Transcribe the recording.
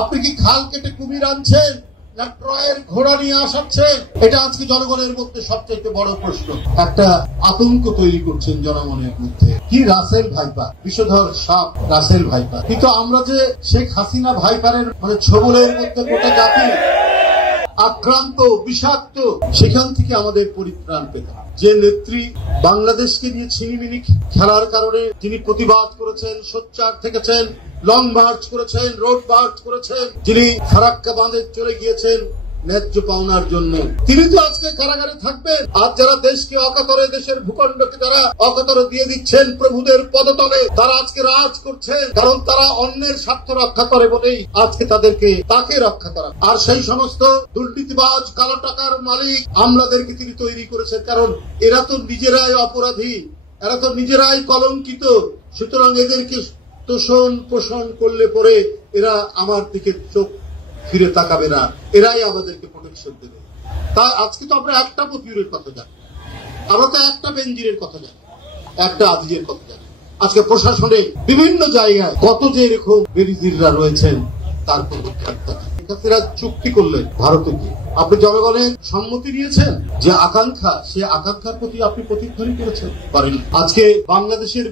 আপনি কি খাল কেটে কুমির আনছেন না ট্রয়ের ঘোড়া নিয়ে আসাচ্ছেন? এটা আজকে জনগণের মধ্যে সবচেয়ে বড় প্রশ্ন। একটা আতঙ্ক তৈরি করছেন জনগণের মধ্যে। কি রাসেল ভাইপার, বিষধর সাপ রাসেল ভাইপার। কিন্তু আমরা যে শেখ হাসিনা ভাইপারের ছোবলের মধ্যে গোটা জাতি আক্রান্ত, বিষাক্ত, সেখান থেকে আমাদের পরিত্রাণ পেতাম। যে নেত্রী বাংলাদেশকে নিয়ে ছিনিমিনি খেলার কারণে যিনি প্রতিবাদ করেছেন, সোচ্চার থেকেছেন, লং মার্চ করেছেন, রোড মার্চ করেছেন, যিনি ফারাক্কা বাঁধে চলে গিয়েছেন ন্যায্য পাওনার জন্য, তিনি তো আজকে কারাগারে থাকবেন। আর যারা দেশকে অকাতরে, দেশের ভূখণ্ডকে যারা অকাতরে দিয়ে দিচ্ছেন প্রভুদের পদতলে, তারা আজকে রাজ করছেন, কারণ তারা অন্যের স্বার্থ রক্ষা করে বলেই আজকে তাকে রক্ষা করা। আর সেই সমস্ত দুর্নীতিবাজ, কালো টাকার মালিক আমলাদেরকে তিনি তৈরি করেছেন, কারণ এরা তো নিজেরাই অপরাধী, এরা তো নিজেরাই কলঙ্কিত। সুতরাং এদেরকে তোষণ পোষণ করলে পরে এরা আমার দিকে চোখ ফিরে তাকাবে না, এরাই আমাদেরকে প্রোটেকশন দেবে। তাই আজকে তো আমরা একটা মতিউরের কথা জানি, আমরা তো একটা বেনজিরের কথা জানি, একটা আজিজের কথা জানি। আজকে প্রশাসনে বিভিন্ন জায়গায় কত যে এরকম বেনজিররা রয়েছেন তারপর চুক্তি করলেন ভারতকে। আপনি জনগণের সম্মতি নিয়েছেন, যে আকাঙ্ক্ষা, সে আকাঙ্ক্ষার প্রতি আপনি প্রতিধ্বনি করেছেন পারেন। আজকে বাংলাদেশের